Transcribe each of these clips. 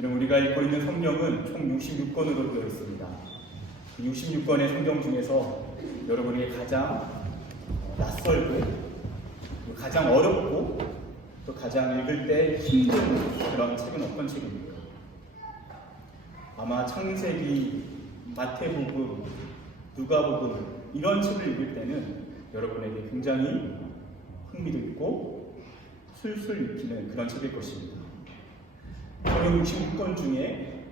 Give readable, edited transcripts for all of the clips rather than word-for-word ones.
이런 우리가 읽고 있는 성경은 총 66권으로 되어 있습니다. 그 66권의 성경 중에서 여러분에게 가장 낯설고 가장 어렵고 또 가장 읽을 때 힘든 그런 책은 어떤 책입니까? 아마 창세기, 마태복음, 누가복음 이런 책을 읽을 때는 여러분에게 굉장히 흥미도 있고 술술 읽히는 그런 책일 것입니다. 성경 66권 중에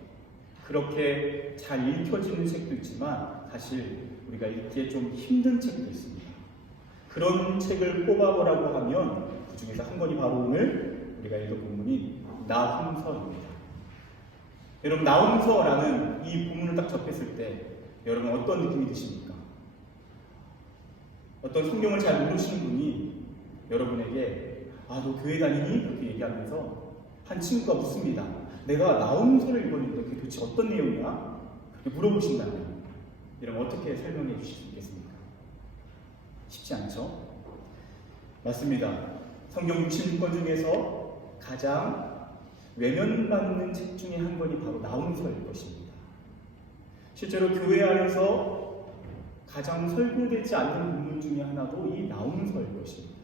그렇게 잘 읽혀지는 책도 있지만 사실 우리가 읽기에 좀 힘든 책도 있습니다. 그런 책을 꼽아보라고 하면 그 중에서 한 권이 바로 오늘 우리가 읽은 본문인 나훔서입니다. 여러분, 나훔서라는 이 본문을 딱 접했을 때 여러분 어떤 느낌이 드십니까? 어떤 성경을 잘 모르시는 분이 여러분에게 너 교회 다니니? 이렇게 얘기하면서 한 친구가 묻습니다. 내가 나훔서를 읽었는데 그게 도대체 어떤 내용이야? 그렇게 물어보신다면 여러분 어떻게 설명해 주실 수 있겠습니까? 쉽지 않죠? 맞습니다. 성경 66권 중에서 가장 외면받는 책 중에 한 권이 바로 나훔서일 것입니다. 실제로 교회 안에서 가장 설교되지 않는 본문 중에 하나도 이 나훔서일 것입니다.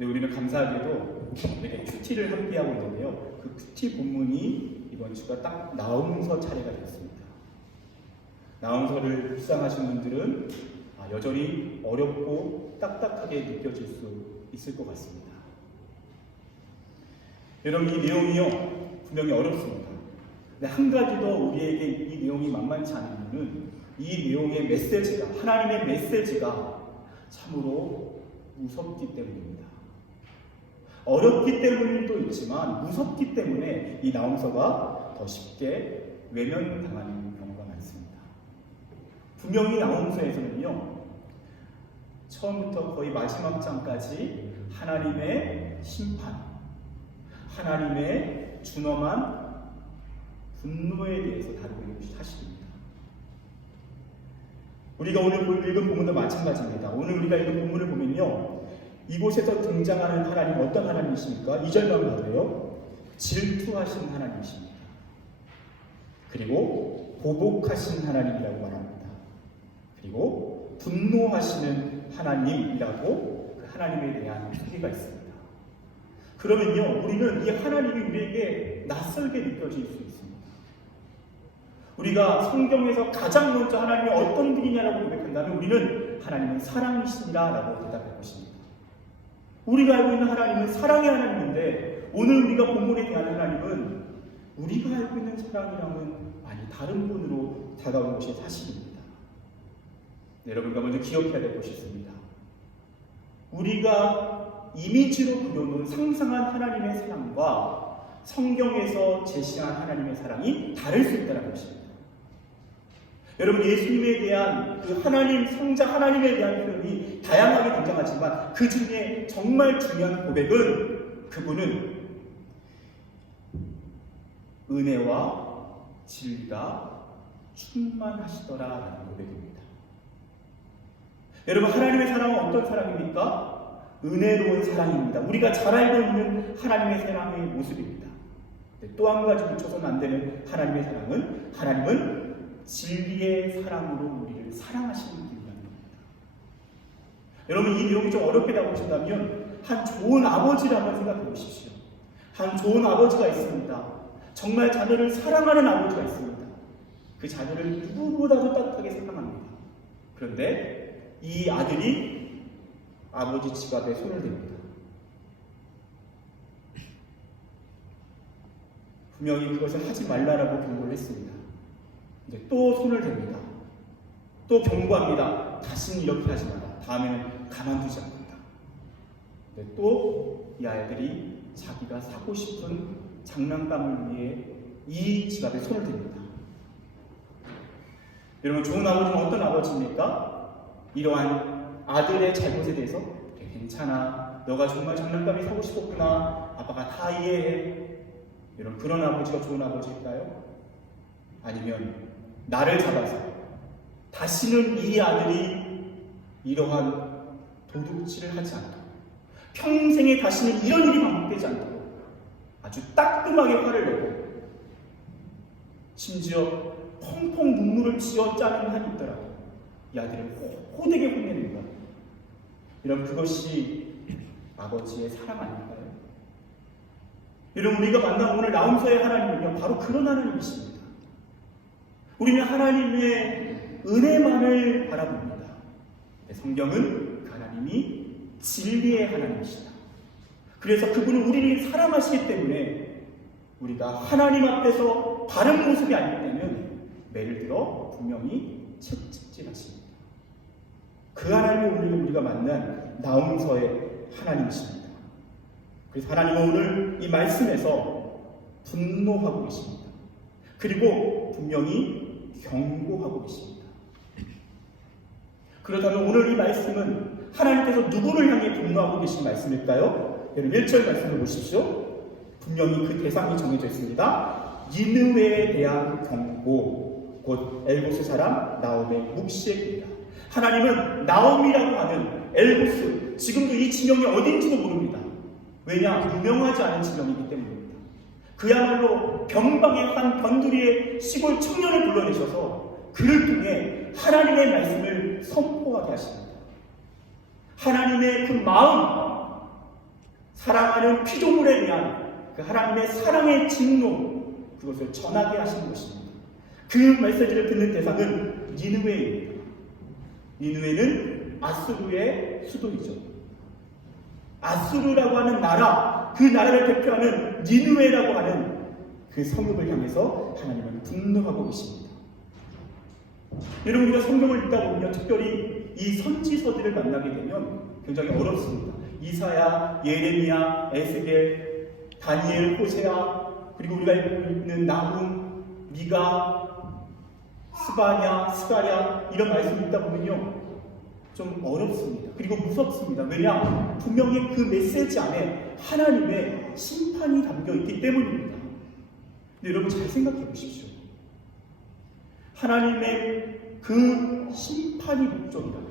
근데 우리는 감사하게도 이렇게 큐티를 함께하고 있는데요. 그 큐티 본문이 이번 주가 딱 나훔서 차례가 되었습니다. 나훔서를 묵상하신 분들은 여전히 어렵고 딱딱하게 느껴질 수 있을 것 같습니다. 여러분, 이 내용이요 분명히 어렵습니다. 근데 한 가지 더 우리에게 이 내용이 만만치 않은 이유는 이 내용의 메시지가, 하나님의 메시지가 참으로 무섭기 때문입니다. 어렵기 때문도 있지만 무섭기 때문에 이 나훔서가 더 쉽게 외면당하는 경우가 많습니다. 분명히 나훔서에서는요 처음부터 거의 마지막 장까지 하나님의 심판, 하나님의 준엄한 분노에 대해서 다루고 있는 것이 사실입니다. 우리가 오늘 읽은 본문도 마찬가지입니다. 오늘 우리가 읽은 본문을 보면요 이곳에서 등장하는 하나님 어떤 하나님이십니까? 2절만 봐도요 질투하신 하나님이십니다. 그리고 보복하신 하나님이라고 말합니다. 그리고 분노하시는 하나님이라고 그 하나님에 대한 소개가 있습니다. 그러면요 우리는 이 하나님이 우리에게 낯설게 느껴질 수 있습니다. 우리가 성경에서 가장 먼저 하나님이 어떤 분이냐라고 고백한다면 우리는 하나님은 사랑이시니라 라고 대답할 것입니다. 우리가 알고 있는 하나님은 사랑의 하나님인데 오늘 우리가 본문에 대한 하나님은 우리가 알고 있는 사랑이랑은 많이 다른 분으로 다가온 것이 사실입니다. 네, 여러분과 먼저 기억해야 될 것이 있습니다. 우리가 이미지로 그려놓은 상상한 하나님의 사랑과 성경에서 제시한 하나님의 사랑이 다를 수 있다는 것입니다. 여러분, 예수님에 대한 그 하나님, 성자 하나님에 대한 표현이 다양하게 등장하지만 그 중에 정말 중요한 고백은 그분은 은혜와 진리가 충만하시더라라는 고백입니다. 여러분, 하나님의 사랑은 어떤 사랑입니까? 은혜로운 사랑입니다. 우리가 잘 알고 있는 하나님의 사랑의 모습입니다. 또 한 가지 붙여서는 안 되는 하나님의 사랑은 하나님은 진리의 사랑으로 우리를 사랑하시는 분이라는 겁니다. 여러분, 이 내용이 좀 어렵게 다가오신다면 한 좋은 아버지를 한번 생각해 보십시오. 한 좋은 아버지가 있습니다. 정말 자녀를 사랑하는 아버지가 있습니다. 그 자녀를 누구보다도 따뜻하게 사랑합니다. 그런데 이 아들이 아버지 지갑에 손을 댑니다. 분명히 그것을 하지 말라라고 경고를 했습니다. 이제 또 손을 댑니다. 또 경고합니다. 다시는 이렇게 하지 마라. 다음에는 가만두지 않는다. 또 이 아이들이 자기가 사고 싶은 장난감을 위해 이 지갑에 손을 댑니다. 여러분, 좋은 아버지는 어떤 아버지입니까? 이러한 아들의 잘못에 대해서 괜찮아, 너가 정말 장난감이 사고 싶었구나, 아빠가 다 이해해. 여러분, 그런 아버지가 좋은 아버지일까요? 아니면 나를 잡아서 다시는 이 아들이 이러한 도둑질을 하지 않도록, 평생에 다시는 이런 일이 반복되지 않도록 아주 따끔하게 화를 내고 심지어 펑펑 눈물을 쥐어 짜는 한이 있더라도 이 아들을 호되게 혼내는 것. 이런 그것이 아버지의 사랑 아닐까요? 여러분, 우리가 만난 오늘 나움서의 하나님은요, 바로 그런 하나님이십니다. 우리는 하나님의 은혜만을 바라봅니다. 성경은 하나님이 진리의 하나님이시다. 그래서 그분은 우리를 사랑하시기 때문에 우리가 하나님 앞에서 바른 모습이 아닐 때는 매를 들어 분명히 채찍질하십니다. 그 하나님이 오늘 우리가 만난 나움서의 하나님이십니다. 그래서 하나님은 오늘 이 말씀에서 분노하고 계십니다. 그리고 분명히 경고하고 계십니다. 그렇다면 오늘 이 말씀은 하나님께서 누구를 향해 분노하고 계신 말씀일까요? 여러분 1절 말씀을 보십시오. 분명히 그 대상이 정해져 있습니다. 니느웨에 대한 경고, 곧 엘고스 사람 나옴의 묵시입니다. 하나님은 나옴이라고 하는 엘고스, 지금도 이 지명이 어딘지도 모릅니다. 왜냐? 유명하지 않은 지명이기 때문입니다. 그야말로 변방의 한 변두리의 시골 청년을 불러내셔서 그를 통해 하나님의 말씀을 선포하게 하십니다. 하나님의 그 마음, 사랑하는 피조물에 대한 그 하나님의 사랑의 진노, 그것을 전하게 하시는 것입니다. 그 메시지를 듣는 대상은 니느웨입니다. 니느웨는 아수르의 수도이죠. 아수르라고 하는 나라, 그 나라를 대표하는 니느웨라고 하는 그 성읍을 향해서 하나님은 분노하고 계십니다. 여러분, 우리가 성경을 읽다 보면 특별히 이 선지서들을 만나게 되면 굉장히 어렵습니다. 이사야, 예레미야, 에스겔, 다니엘, 호세아, 그리고 우리가 읽는 나훔, 미가, 스바냐, 스가랴 이런 말씀을 읽다 보면요 좀 어렵습니다. 그리고 무섭습니다. 왜냐? 분명히 그 메시지 안에 하나님의 심판이 담겨 있기 때문입니다. 근데 여러분 잘 생각해 보십시오. 하나님의 그 심판이 목적이라면,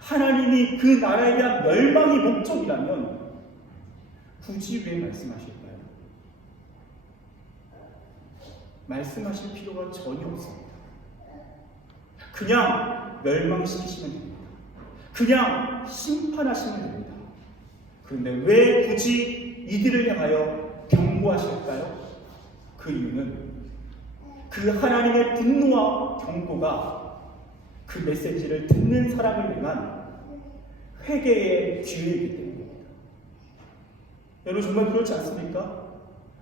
하나님이 그 나라에 대한 멸망이 목적이라면 굳이 왜 말씀하실까요? 말씀하실 필요가 전혀 없습니다. 그냥 멸망시키시면 됩니다. 그냥 심판하시면 됩니다. 그런데 왜 굳이 이들을 향하여 경고하실까요? 그 이유는 그 하나님의 분노와 경고가 그 메시지를 듣는 사람을 위한 회개의 기회이기 때문입니다. 여러분 정말 그렇지 않습니까?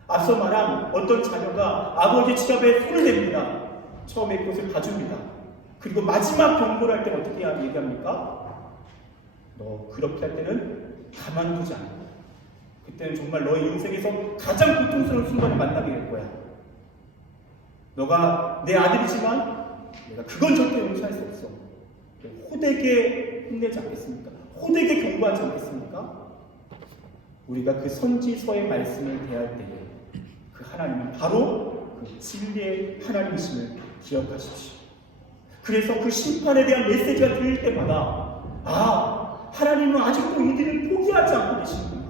앞서 말한 어떤 자녀가 아버지 지갑에 손을 댑니다. 처음에 그것을 봐줍니다. 그리고 마지막 경고를 할 때 어떻게 얘기합니까? 너 그렇게 할 때는 가만두지 않아. 그때는 정말 너의 인생에서 가장 고통스러운 순간을 만나게 될 거야. 너가 내 아들이지만 내가 그건 절대 용서할 수 없어. 호되게 혼내지 않겠습니까? 호되게 경고하지 않겠습니까? 우리가 그 선지서의 말씀을 대할 때에 그 하나님은 바로 그 진리의 하나님이심을 기억하십시오. 그래서 그 심판에 대한 메시지가 들릴 때마다 하나님은 아직도 이들을 포기하지 않고 계시는구나.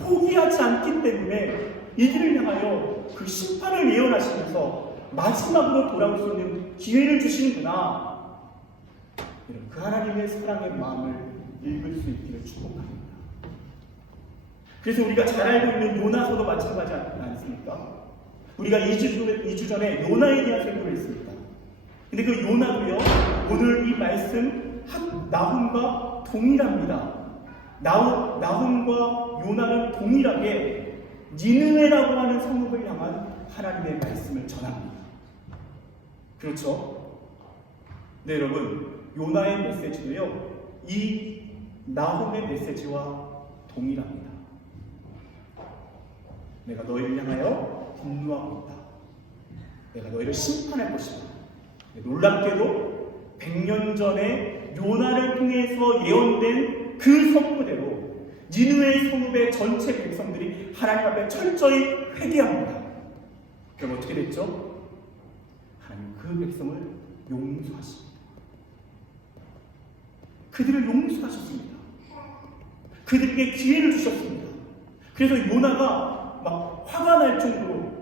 포기하지 않기 때문에 이들을 향하여 그 심판을 예언하시면서 마지막으로 돌아올 수 있는 기회를 주시는구나. 그 하나님의 사랑의 마음을 읽을 수 있기를 축복합니다. 그래서 우리가 잘 알고 있는 요나서도 마찬가지 않습니까? 우리가 2주 전에 요나에 대한 설교를 했습니다. 근데 그 요나도요, 오늘 이 말씀 나훔과 동일합니다. 나훔과 요나는 동일하게 니느웨라고 하는 성읍을 향한 하나님의 말씀을 전합니다. 그렇죠? 네, 여러분, 요나의 메시지도요, 이 나훔의 메시지와 동일합니다. 내가 너희를 향하여 분노하고 있다. 내가 너희를 심판할 것이다. 놀랍게도 100년 전에 요나를 통해서 예언된 그 선포대로 니느웨 성읍의 전체 백성들이 하나님 앞에 철저히 회개합니다. 그럼 어떻게 됐죠? 하나님 그 백성을 용서하십니다. 그들을 용서하셨습니다. 그들에게 기회를 주셨습니다. 그래서 요나가 막 화가 날 정도로,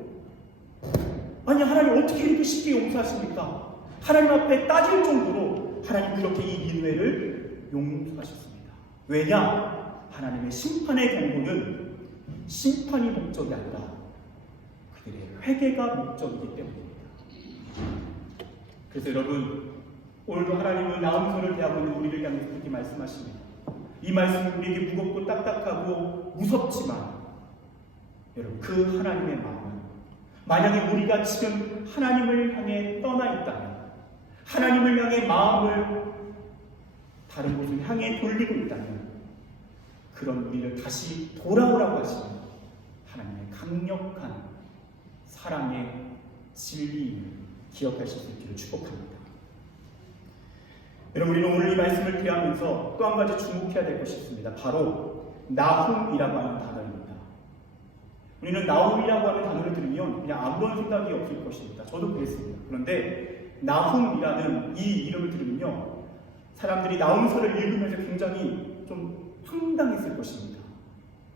아니 하나님 어떻게 이렇게 쉽게 용서하십니까? 하나님 앞에 따질 정도로 하나님 그렇게 이 니느웨를 용서하셨습니다. 왜냐? 하나님의 심판의 경고는 심판이 목적이 아니라 그들의 회개가 목적이기 때문입니다. 그래서 여러분, 오늘도 하나님은 나음서를 대하고 있는 우리를 향해서 그렇게 말씀하십니다. 이 말씀은 우리에게 무겁고 딱딱하고 무섭지만 여러분, 그 하나님의 마음은, 만약에 우리가 지금 하나님을 향해 떠나 있다면, 하나님을 향해 마음을 다른 곳을 향해 돌리고 있다면, 그런 우리를 다시 돌아오라고 하시는 하나님의 강력한 사랑의 진리임을 기억하실 수 있기를 축복합니다. 여러분, 우리는 오늘 이 말씀을 대하면서 또 한 가지 주목해야 될 것이 있습니다. 바로 나훔이라고 하는 단어입니다. 우리는 나훔이라고 하는 단어를 들으면 그냥 아무런 생각이 없을 것입니다. 저도 그랬습니다. 그런데 나훔이라는 이 이름을 들으면요, 사람들이 나훔서를 읽으면서 굉장히 좀 황당했을 것입니다.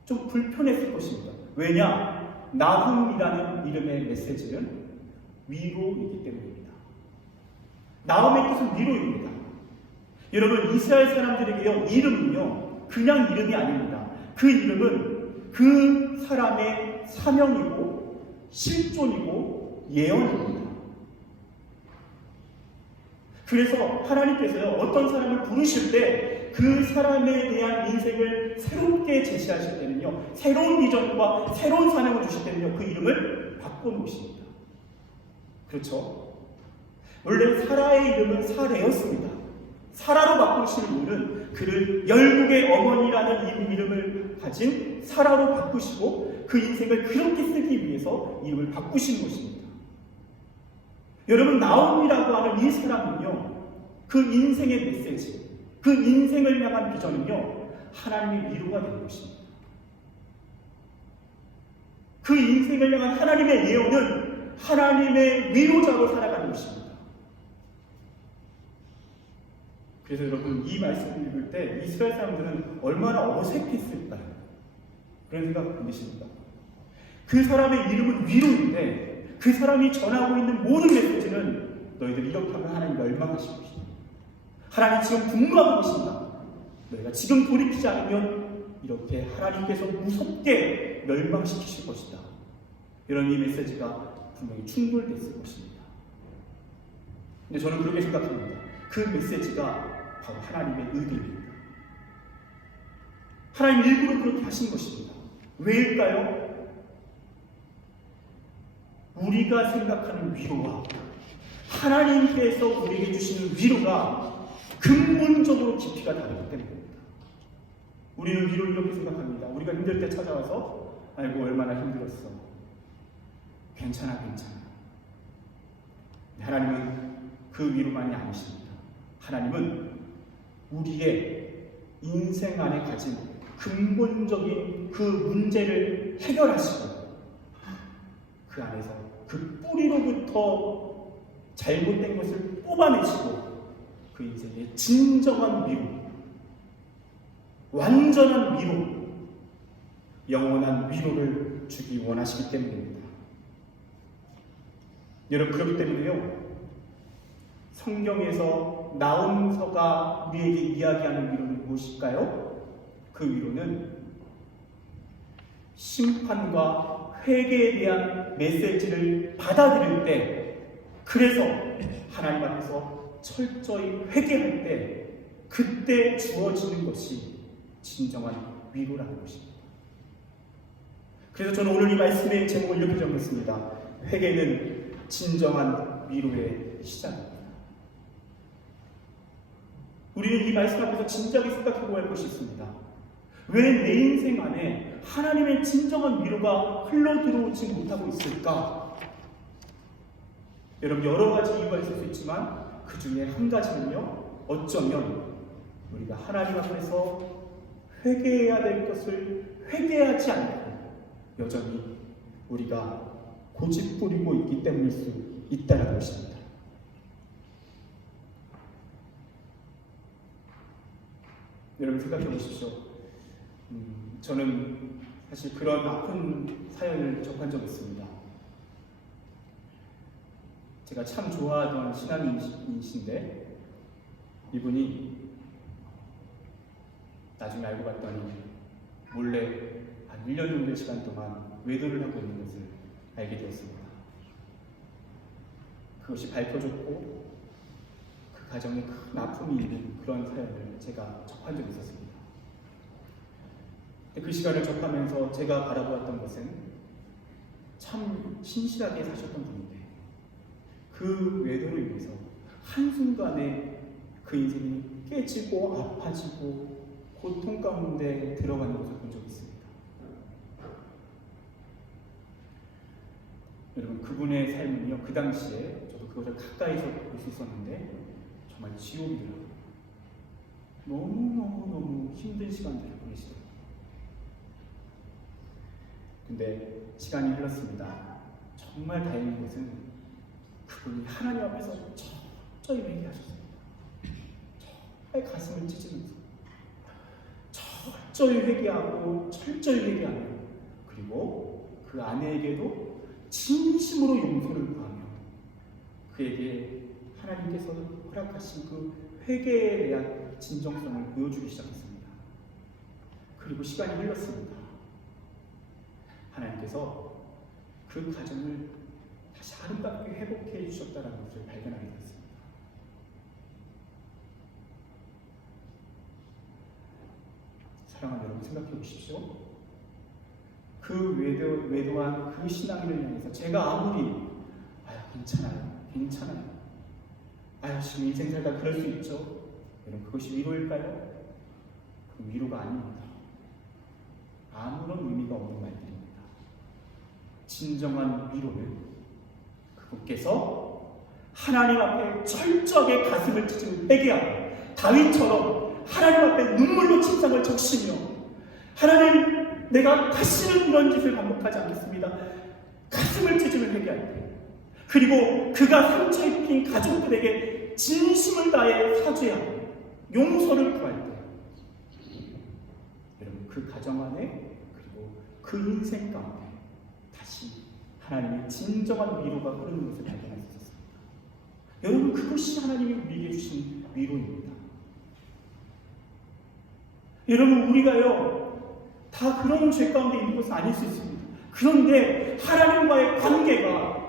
좀 불편했을 것입니다. 왜냐? 나훔이라는 이름의 메시지는 위로이기 때문입니다. 나훔의 뜻은 위로입니다. 여러분, 이스라엘 사람들에게요, 이름은요 그냥 이름이 아닙니다. 그 이름은 그 사람의 사명이고 실존이고 예언입니다. 그래서 하나님께서요, 어떤 사람을 부르실 때 그 사람에 대한 인생을 새롭게 제시하실 때는요, 새로운 비전과 새로운 사명을 주실 때는요, 그 이름을 바꿔놓으십니다. 그렇죠? 원래 사라의 이름은 사레였습니다. 사라로 바꾸시는 이유는 그를 열국의 어머니라는 이름을 가진 사라로 바꾸시고 그 인생을 그렇게 쓰기 위해서 이름을 바꾸시는 것입니다. 여러분, 나홈이라고 하는 이 사람은요, 그 인생의 메시지, 그 인생을 향한 비전은요, 하나님의 위로가 되는 것입니다. 그 인생을 향한 하나님의 예언은 하나님의 위로자로 살아가는 것입니다. 그래서 여러분, 이 말씀을 읽을 때 이스라엘 사람들은 얼마나 어색했을까요? 그런 생각 안 드십니까? 그 사람의 이름은 위로인데 그 사람이 전하고 있는 모든 메시지는 너희들 이렇게 하면 하나님 멸망하실 것이다. 하나님 지금 분노하고 계신다. 너희가 지금 돌이키지 않으면 이렇게 하나님께서 무섭게 멸망시키실 것이다. 이런 이 메시지가 분명히 충돌됐을 것입니다. 근데 저는 그렇게 생각합니다. 그 메시지가 바로 하나님의 의도입니다. 하나님 일부러 그렇게 하신 것입니다. 왜일까요? 우리가 생각하는 위로와 하나님께서 우리에게 주시는 위로가 근본적으로 깊이가 다르기 때문입니다. 우리는 위로를 이렇게 생각합니다. 우리가 힘들 때 찾아와서 아이고 얼마나 힘들었어. 괜찮아. 하나님은 그 위로만이 아니십니다. 하나님은 우리의 인생 안에 가진 근본적인 그 문제를 해결하시고 그 안에서 그 뿌리로부터 잘못된 것을 뽑아내시고 그 인생의 진정한 위로, 완전한 위로, 영원한 위로를 주기 원하시기 때문입니다. 여러분, 그렇기 때문에요, 성경에서 나홈서가 우리에게 이야기하는 위로는 무엇일까요? 그 위로는 심판과 회개에 대한 메시지를 받아들일 때, 그래서 하나님 앞에서 철저히 회개할 때 그때 주어지는 것이 진정한 위로라는 것입니다. 그래서 저는 오늘 이 말씀의 제목을 이렇게 정했습니다. 회개는 진정한 위로의 시작입니다. 우리는 이 말씀 앞에서 진지하게 생각해보아야 할 것이 있습니다. 왜 내 인생 안에 하나님의 진정한 위로가 흘러들어오지 못하고 있을까? 여러분, 여러 가지 이유가 있을 수 있지만 그 중에 한 가지는요, 어쩌면 우리가 하나님 앞에서 회개해야 될 것을 회개하지 않고 여전히 우리가 고집부리고 있기 때문일 수 있다는 것입니다. 여러분, 생각해 보십시오. 저는 사실 그런 아픈 사연을 접한 적이 있습니다. 제가 참 좋아하던 신앙인이신데 이분이 나중에 알고 봤더니 몰래 한 1년 정도의 시간 동안 외도를 하고 있는 것을 알게 되었습니다. 그것이 밝혀졌고 그 가정에 큰 아픔이 있는 그런 사연을 제가 접한 적이 있었습니다. 그 시간을 접하면서 제가 바라보았던 것은 참 신실하게 사셨던 분인데 그 외도로 인해서 한순간에 그 인생이 깨지고 아파지고 고통 가운데 들어가는 것을 본 적이 있습니다. 여러분, 그분의 삶은요, 그 당시에 저도 그것을 가까이서 볼 수 있었는데 정말 지옥이더라고요. 너무 힘든 시간들을 보내시더라고요. 근데 시간이 흘렀습니다. 정말 다행인 것은 그분이 하나님 앞에서 철저히 회개하셨습니다. 정말 가슴을 찢으면서 철저히 회개하고 철저히 회개하며 그리고 그 아내에게도 진심으로 용서를 구하며 그에게 하나님께서 허락하신 그 회개에 대한 진정성을 보여주기 시작했습니다. 그리고 시간이 흘렀습니다. 하나님께서 그 가정을 다시 아름답게 회복해 주셨다는 것을 발견하게 되었습니다. 사랑하는 여러분, 생각해 보십시오. 그 외도한 그 신앙인을 향해서 제가 아무리 괜찮아요. 지금 인생 살다 그럴 수 있죠. 여러분, 그것이 위로일까요? 그 위로가 아닙니다. 아무런 의미가 없는 말들입니다. 진정한 위로는 그분께서 하나님 앞에 철저하게 가슴을 찢으며 회개하고 다윗처럼 하나님 앞에 눈물로 침상을 적시며 하나님, 내가 다시는 이런 짓을 반복하지 않겠습니다. 가슴을 찢으며 회개할 때, 그리고 그가 상처 입힌 가족들에게 진심을 다해 사죄하고 용서를 구할 때, 여러분, 그 가정 안에 그리고 그 인생 가운데 다시 하나님의 진정한 위로가 흐르는 것을 발견할 수 있었습니다. 여러분, 그것이 하나님이 우리에게 주신 위로입니다. 여러분, 우리가요 다 그런 죄 가운데 있는 것은 아닐 수 있습니다. 그런데 하나님과의 관계가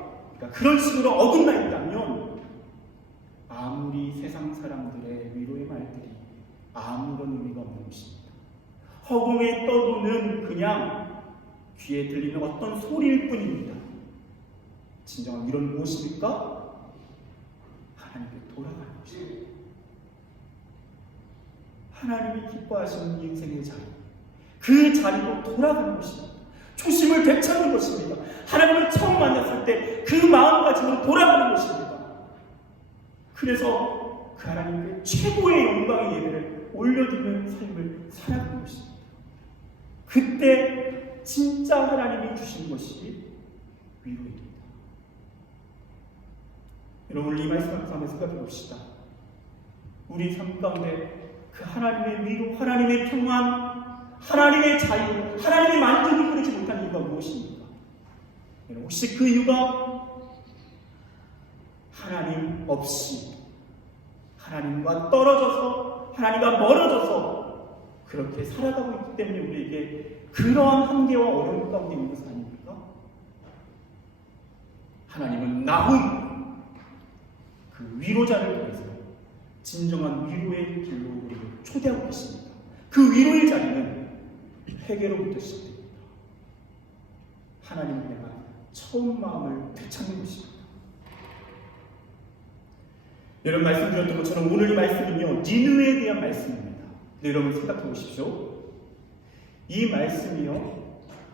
그런 식으로 어긋나 있다면 아무리 세상 사람들의 위로의 말들이 아무런 의미가 없는 것입니다. 허공에 떠도는 그냥 귀에 들리는 어떤 소리일 뿐입니다. 진정한 위로는 무엇입니까? 하나님께 돌아가는 것입니다. 하나님이 기뻐하시는 인생의 자리, 그 자리로 돌아가는 것입니다. 초심을 되찾는 것입니다. 하나님을 처음 만났을 때 그 마음가짐으로 돌아가는 것입니다. 그래서 그 하나님께 최고의 영광의 예배를 올려드리는 삶을 살아가는 것입니다. 그때 진짜 하나님이 주신 것이 위로입니다. 여러분, 이 말씀을 한번 생각해 봅시다. 우리 삶 가운데 그 하나님의 위로, 하나님의 평안, 하나님의 자유, 하나님의 만족이 흐르지 못한 이유가 무엇입니까? 혹시 그 이유가 하나님 없이, 하나님과 떨어져서, 하나님과 멀어져서 그렇게 살아가고 있기 때문에 우리에게 그러한 한계와 어려움 가운데 있는 것은 아닙니까? 하나님은 나훈, 그 위로자를 통해서 진정한 위로의 길로 우리를 초대하고 계십니다. 그 위로의 자리는 회개로부터 시작됩니다. 하나님을 향한 처음 마음을 되찾는 것입니다. 여러분, 말씀드렸던 것처럼 오늘 이 말씀은요 니느웨에 대한 말씀입니다. 여러분, 생각해 보십시오. 이 말씀이요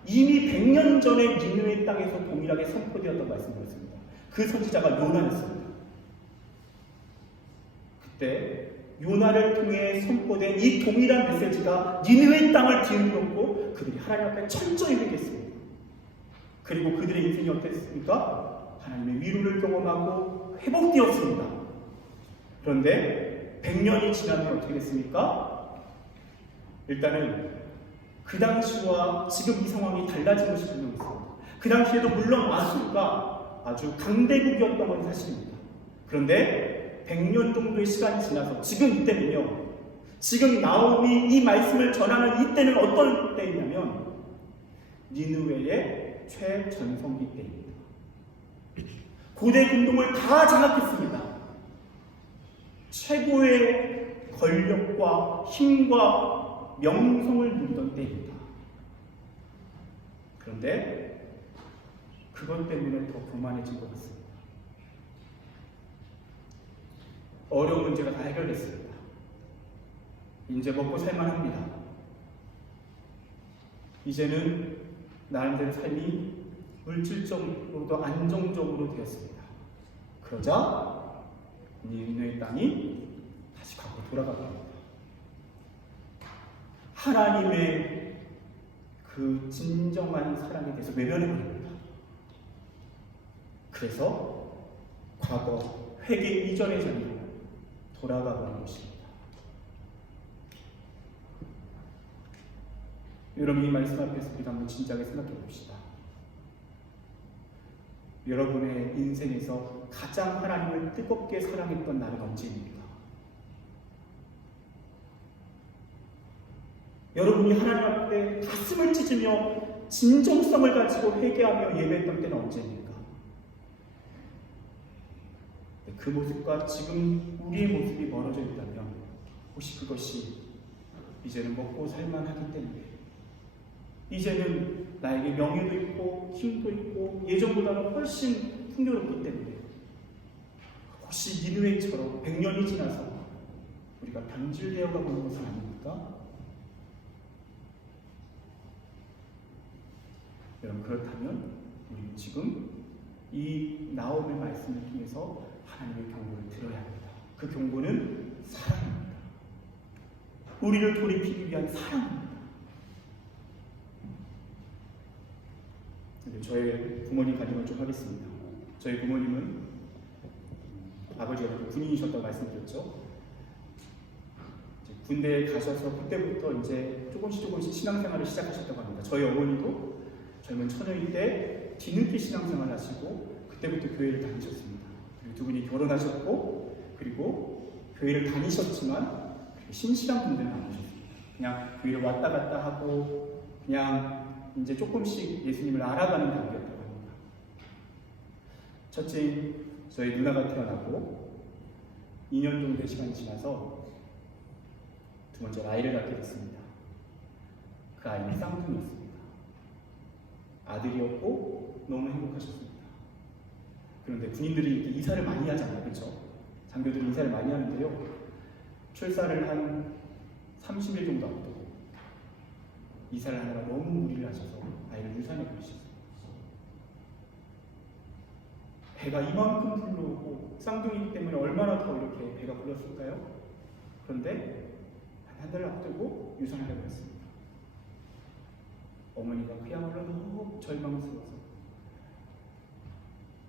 이미 100년 전에 니느웨 땅에서 동일하게 선포되었던 말씀이었습니다. 그 선지자가 요나였습니다. 그때 요나를 통해 선포된 이 동일한 메시지가 니느웨 땅을 뒤흔들었고 그들이 하나님 앞에 철저히 회개했습니다. 그리고 그들의 인생이 어땠습니까? 하나님의 위로를 경험하고 회복되었습니다. 그런데 100년이 지난 후에 어떻게 됐습니까? 일단은 그 당시와 지금 이 상황이 달라진 것이 분명히 있습니다. 그 당시에도 물론 아수르가 아주 강대국이었던 건 사실입니다. 그런데 100년 정도의 시간이 지나서 지금 이때는요, 지금 나홈이 이 말씀을 전하는 이때는 어떤 때이냐면 니느웨의 최전성기 때입니다. 고대 군동을 다 장악했습니다. 최고의 권력과 힘과 명성을 누리던 때입니다. 그런데 그것 때문에 더 교만해진 것 같습니다. 어려운 문제가 다 해결됐습니다. 이제 먹고 살만합니다. 이제는 나름대로 삶이 물질적으로도 안정적으로 되었습니다. 그러자 니느웨 땅이 다시 과거로 돌아가게 됩니다. 하나님의 그 진정한 사랑에 대해서 외면해버립니다. 그래서 과거 회개 이전의 자리로 돌아가버린 것입니다. 여러분, 이 말씀 앞에서 우리가 한번 진지하게 생각해 봅시다. 여러분의 인생에서 가장 하나님을 뜨겁게 사랑했던 날은 언제입니까? 여러분이 하나님 앞에 가슴을 찢으며 진정성을 가지고 회개하며 예배했던 때는 언제입니까? 그 모습과 지금 우리의 모습이 멀어져 있다면 혹시 그것이 이제는 먹고 살만하기 때문에, 이제는 나에게 명예도 있고 힘도 있고 예전보다는 훨씬 풍요롭기 때문에, 혹시 니느웨처럼 100년이 지나서 우리가 변질되어 가고 있는 것은 아닙니까? 여러분, 그렇다면 우리는 지금 이 나홈의 말씀을 통해서 하나님의 경고를 들어야 합니다. 그 경고는 사랑입니다. 우리를 돌이키기 위한 사랑입니다. 저의 부모님 가정을 좀 하겠습니다. 저희 부모님은 아버지가 군인이셨다고 말씀드렸죠. 군대에 가셔서 그때부터 이제 조금씩 신앙생활을 시작하셨다고 합니다. 저희 어머니도 젊은 처녀일 때 뒤늦게 신앙생활을 하시고 그때부터 교회를 다니셨습니다. 그리고 두 분이 결혼하셨고, 그리고 교회를 다니셨지만 신실한 분들은 아니셨습니다. 그냥 교회를 왔다 갔다 하고 그냥 이제 조금씩 예수님을 알아가는 단계였다고 합니다. 첫째, 저희 누나가 태어나고 2년 정도의 시간이 지나서 두 번째 아이를 갖게 됐습니다. 그 아이는 쌍둥이였습니다. 아들이었고 너무 행복하셨습니다. 그런데 군인들이 이렇게 이사를 많이 하잖아요. 그렇죠? 장교들이 이사를 많이 하는데요. 출사를 한 30일 정도 앞두고 이사를 하느라 너무 무리를 하셔서 아이를 유산해 버리셨어요. 배가 이만큼 불러오고 쌍둥이기 때문에 얼마나 더 이렇게 배가 불렀을까요? 그런데 한 달 앞두고 유산을 해버렸습니다. 어머니가 그야말로 너무 절망스러워서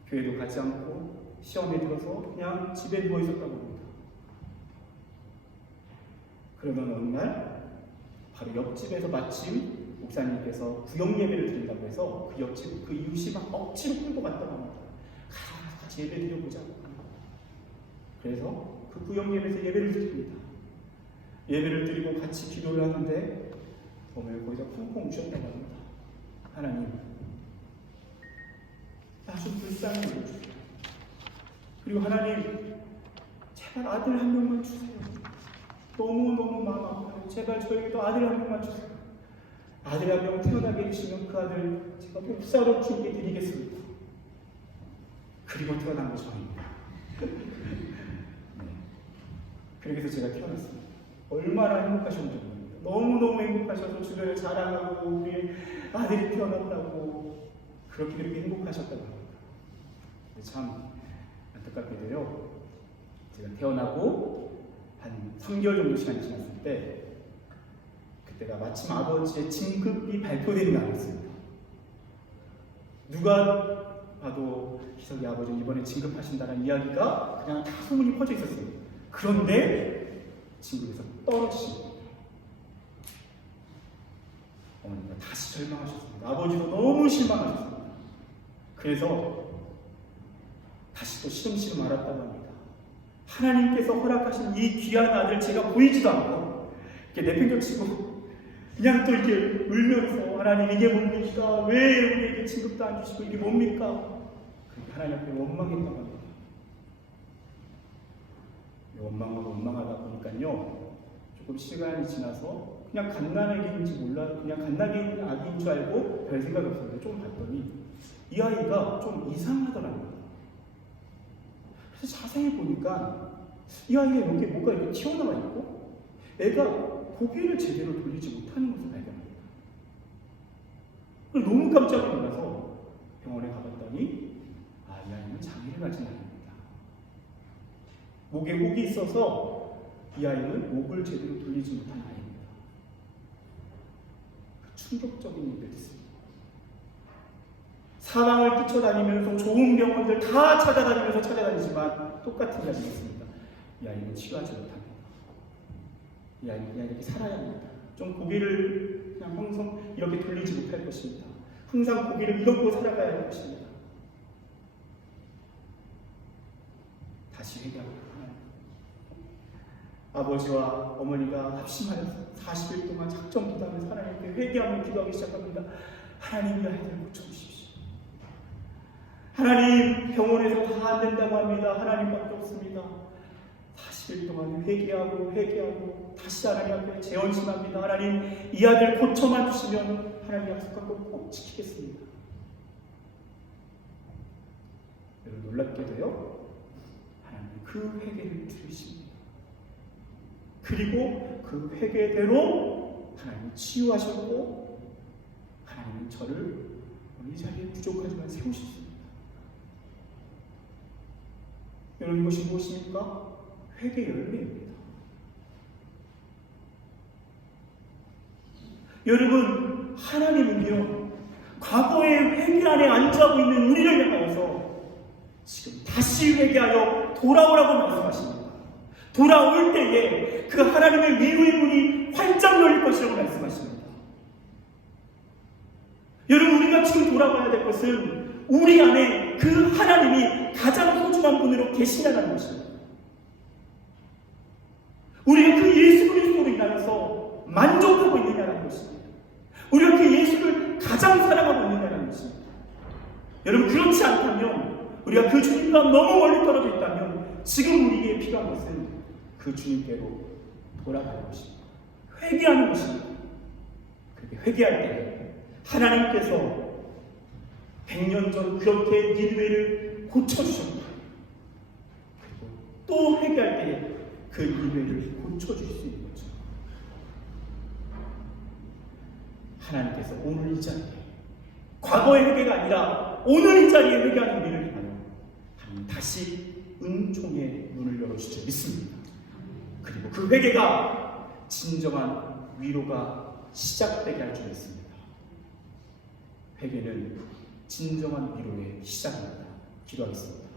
교회도 가지 않고 시험에 들어서 그냥 집에 누워 있었다고 합니다. 그러던 어느 날 바로 옆집에서 마침 목사님께서 구역 예배를 드린다고 해서 그 옆집 그 이웃이 막 억지로 끌고 갔다고 합니다. 가서 같이 예배 드려보자. 그래서 그 구역 예배에서 예배를 드립니다. 예배를 드리고 같이 기도를 하는데 어머니 거기서 펑펑 우셨다고 합니다. 하나님, 나 좀 불쌍히 여겨주세요. 그리고 하나님, 제발 아들 한 명만 주세요. 너무너무 마음 아파요. 제발 저에게도 아들 한 명만 주세요. 아들 한 명 태어나게 해주시면 그 아들 제가 묵사로 주님께 드리겠습니다. 그리고 태어난 거 저입니다. 네. 그렇게 해서 제가 태어났습니다. 얼마나 행복하셨는지 모릅니다. 너무너무 행복하셔서 주변에 자랑하고 우리 아들이 태어났다고 그렇게 행복하셨다고 합니다. 참 안타깝게도요, 제가 태어나고 한 3개월 정도 시간이 지났을 때 그때가 마침 아버지의 진급이 발표된 날이었습니다. 누가 봐도 희석이 아버지는 이번에 진급하신다는 이야기가 그냥 다 소문이 퍼져 있었습니다. 그런데 진급에서 떨어지신 겁니다. 어머니가 다시 절망하셨습니다. 아버지도 너무 실망하셨습니다. 그래서 다시 또 시름시름 알았다고 합니다. 하나님께서 허락하신 이 귀한 아들 제가 보이지도 않고 이렇게 내팽겨치고 그냥 또 이렇게 울면서 하나님 이게 뭡니까? 왜 우리에게 진급도 안 주시고 이게 뭡니까? 그렇게 하나님 앞에 원망했다고 합니다. 원망하다 보니까요 조금 시간이 지나서 그냥 갓난아기인지 몰라 그냥 갓난아기 아기인 줄 알고 별 생각이 없었는데 좀 봤더니 이 아이가 좀 이상하더랍니다. 그래서 자세히 보니까 이 아이가 이렇게 뭐가 이렇게 튀어나와 있고 애가 고개를 제대로 돌리지 못하는 것을 발견합니다. 너무 깜짝 놀라서 병원에 가봤더니 이 아이는 장애를 가진 아이입니다. 목에 혹이 있어서 이 아이는 목을 제대로 돌리지 못한 아이입니다. 충격적인 일이 됐습니다. 사방을 뛰쳐다니면서 좋은 병원들 다 찾아다니지만 똑같은 이야기가 있습니다. 이 아이는 치료하지 못합니다. 이 아이는 그냥 이렇게 살아야 합니다. 좀 고개를 그냥 항상 이렇게 돌리지 못할 것입니다. 항상 고개를 이렇게 살아가야 할 것입니다. 다시 회개합니다. 아버지와 어머니가 합심하여 40일 동안 작정 기도하면서 하나님께 회개하며 기도하기 시작합니다. 하나님 이 아이들을 고쳐주십시오. 하나님 병원에서 다 안 된다고 합니다. 하나님밖에 없습니다. 40일 동안 회개하고 다시 하나님 앞에 재원심합니다. 하나님 이 아들 고쳐만 주시면 하나님 약속한 거 꼭 지키겠습니다. 여러분 놀랍게도요 하나님 그 회개를 들으십니다. 그리고 그 회개대로 하나님이 치유하셨고 하나님은 저를 이 자리에 부족하지만 세우셨습니다. 여러분 이것이 무엇입니까? 회개 열매입니다. 여러분 하나님은요 과거의 회개 안에 앉아하고 있는 우리를 향하여서 지금 다시 회개하여 돌아오라고 말씀하십니다. 돌아올 때에 그 하나님의 위로의 문이 활짝 열릴 것이라고 말씀하십니다. 여러분 우리가 지금 돌아가야 될 것은 우리 안에 그 하나님이 가장 소중한 분으로 계시다는 것입니다. 우리가 그 예수 그리스도로 인하여서 만족하고 있느냐는 것입니다. 우리가 그 예수를 가장 사랑하고 있느냐는 것입니다. 여러분 그렇지 않다면 우리가 그 주님과 너무 멀리 떨어져 있다면 지금 우리에게 필요한 것은 그 주님께로 돌아가는 것입니다. 회개하는 것입니다. 그렇게 회개할 때 하나님께서 100년 전 그렇게 니느웨를 고쳐주셨고 그리고 또 회개할 때에 그 니느웨를 고쳐줄 수 있는 거죠. 하나님께서 오늘 이 자리에 과거의 회개가 아니라 오늘 이 자리에 회개하는 우리를 위하여 하나님 다시 은총의 문을 열어주실 줄 믿습니다. 그리고 그 회개가 진정한 위로가 시작되게 할 줄 믿습니다. 회개는 진정한 위로의 시작입니다. 기도하겠습니다.